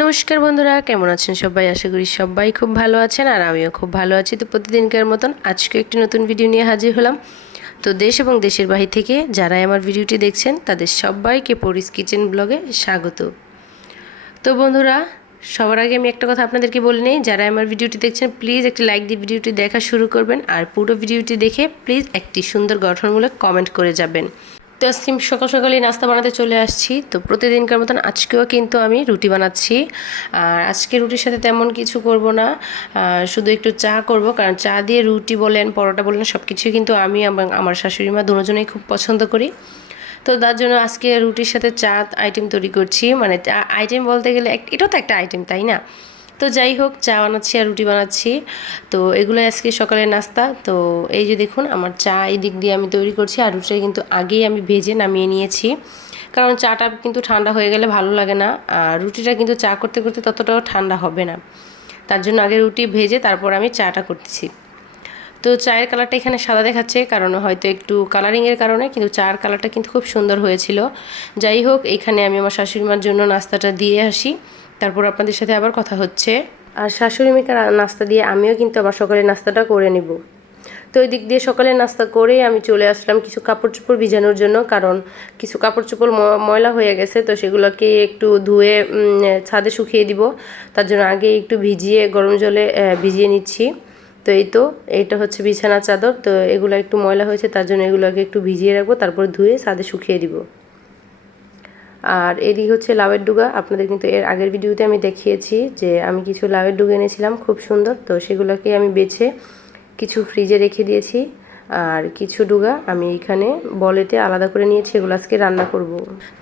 নমস্কার বন্ধুরা, কেমন আছেন সবাই? আশা করি সবাই খুব ভালো আছেন আর আমিও খুব ভালো আছি। তো প্রতিদিনকার মতন আজকে একটি নতুন ভিডিও নিয়ে হাজির হলাম। তো দেশ এবং দেশের বাহির থেকে যারাই আমার ভিডিওটি দেখছেন তাদের সবাইকে পরিস কিচেন ব্লগে স্বাগত। তো বন্ধুরা, সবার আগে আমি একটা কথা আপনাদেরকে বলে নিই, যারা আমার ভিডিওটি দেখছেন প্লিজ একটি লাইক দিয়ে ভিডিওটি দেখা শুরু করবেন আর পুরো ভিডিওটি দেখে প্লিজ একটি সুন্দর গঠনমূলক কমেন্ট করে যাবেন। তো আজকে সকাল সকালেই নাস্তা বানাতে চলে আসছি। তো প্রতিদিনকার মতন আজকেও কিন্তু আমি রুটি বানাচ্ছি। আর আজকে রুটির সাথে তেমন কিছু করব না, শুধু একটু চা করব, কারণ চা দিয়ে রুটি বলেন পরোটা বলেন সব কিছুই কিন্তু আমি এবং আমার শাশুড়ি মা দুজনেই খুব পছন্দ করি। তো তার জন্য আজকে রুটির সাথে চা আইটেম তৈরি করছি, মানে আইটেম বলতে গেলে এটাও তো একটা আইটেম, তাই না? তো যাই হোক, চা বানাচ্ছি আর রুটি বানাচ্ছি। তো এগুলো আজকে সকালের নাস্তা। তো এই যে দেখুন, আমার চা এই দিক দিয়ে আমি তৈরি করছি আর রুটিটা কিন্তু আগেই আমি ভেজে নামিয়ে নিয়েছি, কারণ চাটা কিন্তু ঠান্ডা হয়ে গেলে ভালো লাগে না, আর রুটিটা কিন্তু চা করতে করতে ততটাও ঠান্ডা হবে না। তার জন্য আগে রুটি ভেজে তারপর আমি চাটা করতেছি। তো চায়ের কালারটা এখানে সাদা দেখাচ্ছে, কারণ হয়তো একটু কালারিংয়ের কারণে, কিন্তু চায়ের কালারটা কিন্তু খুব সুন্দর হয়েছিল। যাই হোক, এখানে আমি আমার শাশুড়িমার জন্য নাস্তাটা দিয়ে আসি, তারপর আপনাদের সাথে আবার কথা হচ্ছে। আর শাশুড়ি মেয়েকে নাস্তা দিয়ে আমিও কিন্তু আবার সকালের নাস্তাটা করে নিব। তো ওই দিক দিয়ে সকালের নাস্তা করেই আমি চলে আসলাম কিছু কাপড় চোপড় ভিজানোর জন্য, কারণ কিছু কাপড় চোপড় ময়লা হয়ে গেছে, তো সেগুলোকে একটু ধুয়ে ছাদে শুকিয়ে দিব। তার জন্য আগে একটু ভিজিয়ে গরম জলে ভিজিয়ে নিচ্ছি। তো এইটা হচ্ছে বিছানা চাদর। তো এগুলো একটু ময়লা হয়েছে, তার জন্য এগুলোকে একটু ভিজিয়ে রাখবো, তারপর ধুয়ে ছাদে শুকিয়ে দিব। আর এদিকে হচ্ছে লাউয়ের ডুগা। আপনাদের কিন্তু এর আগের ভিডিওতে আমি দেখিয়েছি যে আমি কিছু লাউয়ের ডুগা এনেছিলাম খুব সুন্দর, তো সেগুলোকে আমি বেছে কিছু ফ্রিজে রেখে দিয়েছি। আর কিছু ডুগা আমি এখানে বলেতে আলাদা করে নিয়েছি, এগুলো আজকে রান্না করব।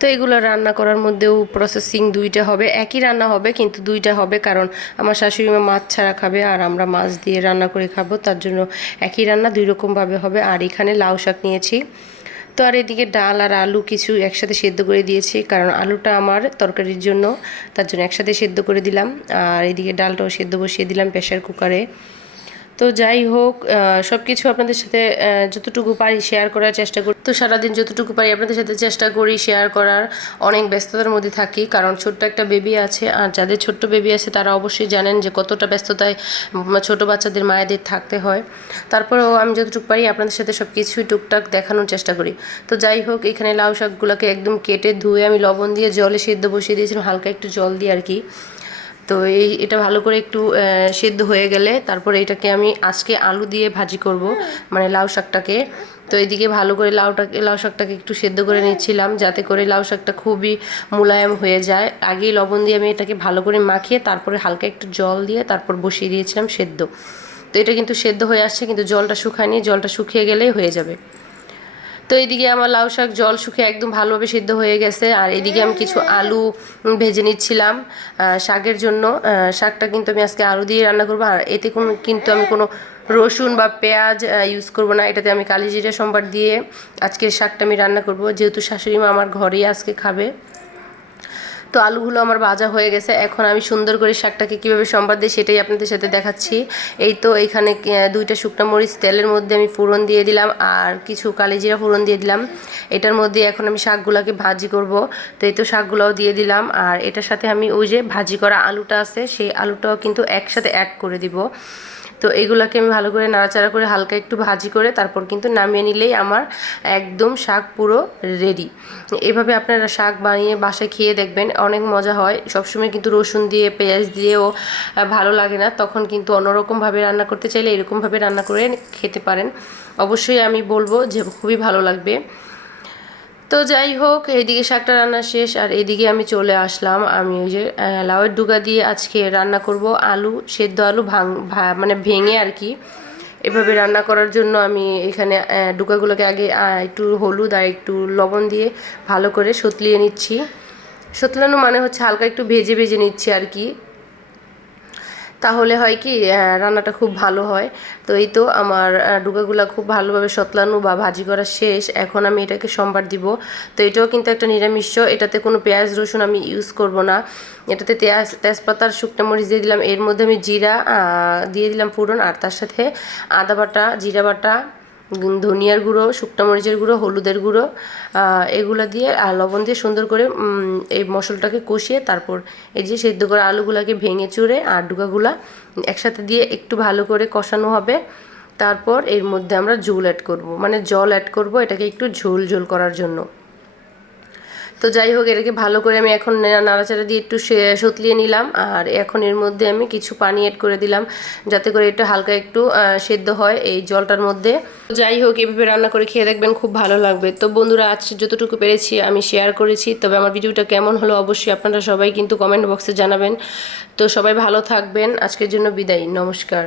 তো এগুলো রান্না করার মধ্যেও প্রসেসিং দুইটা হবে, একই রান্না হবে কিন্তু দুইটা হবে, কারণ আমার শাশুড়ি মা মাছ ছাড়া খাবে আর আমরা মাছ দিয়ে রান্না করে খাবো, তার জন্য একই রান্না দুই রকমভাবে হবে। আর এখানে লাউ শাক নিয়েছি। তো আর এদিকে ডাল আর আলু কিছু একসাথে সেদ্ধ করে দিয়েছি, কারণ আলুটা আমার তরকারির জন্য, তার জন্য একসাথে সেদ্ধ করে দিলাম। আর এদিকে ডালটাও সেদ্ধ বসিয়ে দিলাম প্রেশার কুকারে। তো যাই হোক, সব কিছু আপনাদের সাথে যতটুকু পারি শেয়ার করার চেষ্টা করি। তো সারাদিন যতটুকু পারি আপনাদের সাথে চেষ্টা করি শেয়ার করার। অনেক ব্যস্ততার মধ্যে থাকি, কারণ ছোট্ট একটা বেবি আছে, আর যাদের ছোট্ট বেবি আছে তারা অবশ্যই জানেন যে কতটা ব্যস্ততায় ছোট বাচ্চাদের মায়েদের থাকতে হয়। তারপরেও আমি যতটুকু পারি আপনাদের সাথে সব কিছুই টুকটাক দেখানোর চেষ্টা করি। তো যাই হোক, এখানে লাউ শাকগুলোকে একদম কেটে ধুয়ে আমি লবণ দিয়ে জলে সেদ্ধ বসিয়ে দিয়েছিলাম, হালকা একটু জল দিয়ে আর কি। তো এটা ভালো করে একটু সেদ্ধ হয়ে গেলে তারপরে এটাকে আমি আজকে আলু দিয়ে ভাজি করব, মানে লাউ শাকটাকে। তো এদিকে ভালো করে লাউ শাকটাকে একটু সেদ্ধ করে নিচ্ছিলাম, যাতে করে লাউ শাকটা খুবই মোলায়েম হয়ে যায়। আগেই লবণ দিয়ে আমি এটাকে ভালো করে মাখিয়ে তারপরে হালকা একটু জল দিয়ে তারপর বসিয়ে দিয়েছিলাম সেদ্ধ। তো এটা কিন্তু সেদ্ধ হয়ে আসছে, কিন্তু জলটা শুকায়নি, জলটা শুকিয়ে গেলেই হয়ে যাবে। তো এইদিকে আমার লাউ শাক জল শুকিয়ে একদম ভালোভাবে সিদ্ধ হয়ে গেছে। আর এদিকে আমি কিছু আলু ভেজে নিচ্ছিলাম শাকের জন্য। শাকটা কিন্তু আমি আজকে আলু দিয়ে রান্না করবো, আর এতে কিন্তু আমি কোনো রসুন বা পেঁয়াজ ইউজ করব না। এটাতে আমি কালি জিরা সম্বার দিয়ে আজকের শাকটা আমি রান্না করব, যেহেতু শাশুড়ি মা আমার ঘরেই আজকে খাবে। তো আলুগুলো আমার ভাজা হয়ে গেছে, এখন আমি সুন্দর করে শাকটাকে কীভাবে সম্বাদ দিই সেটাই আপনাদের সাথে দেখাচ্ছি। এই তো এইখানে দুইটা শুকনো মরিচ তেলের মধ্যে আমি ফোড়ন দিয়ে দিলাম, আর কিছু কালিজিরা ফোড়ন দিয়ে দিলাম। এটার মধ্যে এখন আমি শাকগুলোকে ভাজি করব। তো এই তো শাকগুলোও দিয়ে দিলাম, আর এটার সাথে আমি ওই যে ভাজি করা আলুটা আছে সেই আলুটাও কিন্তু একসাথে অ্যাড করে দিব। তো এইগুলোকে আমি ভালো করে নাড়াচাড়া করে হালকা একটু ভাজি করে তারপর কিন্তু নামিয়ে নিলেই আমার একদম শাক পুরো রেডি। এভাবে আপনারা শাক বানিয়ে বাসায় খেয়ে দেখবেন, অনেক মজা হয়। সবসময় কিন্তু রসুন দিয়ে পেঁয়াজ দিয়েও ভালো লাগে না, তখন কিন্তু অন্যরকমভাবে রান্না করতে চাইলে এরকমভাবে রান্না করে খেতে পারেন। অবশ্যই আমি বলবো যে খুবই ভালো লাগবে। তো যাই হোক, এইদিকে শাকটা রান্না শেষ, আর এইদিকে আমি চলে আসলাম। আমি ওই যে লাউয়ের ডুগা দিয়ে আজকে রান্না করব, আলু সেদ্ধ আলু মানে ভেঙে আর কি। এভাবে রান্না করার জন্য আমি এখানে ডুগাগুলোকে আগে একটু হলুদ আর একটু লবণ দিয়ে ভালো করে সতলিয়ে নিচ্ছি। সতলানো মানে হচ্ছে হালকা একটু ভেজে ভেজে নিচ্ছি আর কি, তাহলে হয় কি রান্নাটা খুব ভালো হয়। তো এই তো আমার ডুগাগুলা খুব ভালোভাবে সতলানো বা ভাজি করা শেষ, এখন আমি এটাকে সম্বার দিব। তো এটাও কিন্তু একটা নিরামিষ, এটাতে কোনো পেঁয়াজ রসুন আমি ইউজ করব না। এটাতে তেজপাতার শুকনো মরিচ দিয়ে দিলাম, এর মধ্যে আমি জিরা দিয়ে দিলাম ফোড়ন, আর তার সাথে আদা বাটা, জিরা বাটা, ধনিয়ার গুঁড়ো, শুকনো মরিচের গুঁড়ো, হলুদের গুঁড়ো এগুলো দিয়ে আর লবণ দিয়ে সুন্দর করে এই মশলাটাকে কষিয়ে তারপর এই যে সেদ্ধ করা আলুগুলাকে ভেঙে চুড়ে আর ডুকাগুলা একসাথে দিয়ে একটু ভালো করে কষানো হবে। তারপর এর মধ্যে আমরা জল অ্যাড করব এটাকে একটু ঝোল ঝোল করার জন্য। তো যাই হোক, এটাকে ভালো করে আমি এখন নাড়াচাড়া দিয়ে একটু সতলিয়ে নিলাম। আর এখন এর মধ্যে আমি কিছু পানি অ্যাড করে দিলাম যাতে করে এটা হালকা একটু সেদ্ধ হয় এই জলটার মধ্যে। যাই হোক, এভাবে রান্না করে খেয়ে দেখবেন, খুব ভালো লাগবে। তো বন্ধুরা, আজ যতটুকু পেরেছি আমি শেয়ার করেছি। তবে আমার ভিডিওটা কেমন হলো অবশ্যই আপনারা সবাই কিন্তু কমেন্ট বক্সে জানাবেন। তো সবাই ভালো থাকবেন। আজকের জন্য বিদায়, নমস্কার।